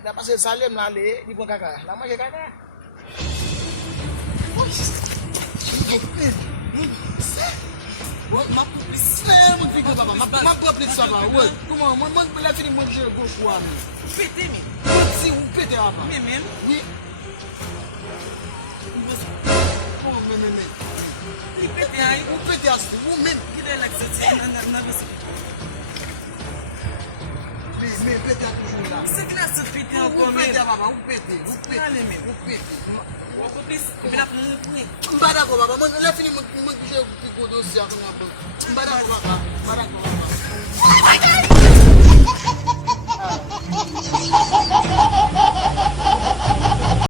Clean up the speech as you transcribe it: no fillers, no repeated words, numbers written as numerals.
Dah pasal Salim lah alik di buang kakak. Lama je kakak. Mampu please. Mampu fikir bapa. Mampu please bapa. Woi, kuma mun bela fini mun je go kuan. Pete mi. Si un pete apa? Même. Oui. Oh même. Il pete ai. Un pete asti. Un même. Qui est l'accès na bisi. Mais pete toujours là. C'est classe ce pete encore mais. Vous pete. Allez mais. Vous pete. Vous please. Bila puni. Mbada ko baba. Mun la fini mun je ko do si akon ngabo. Mbada ko baba.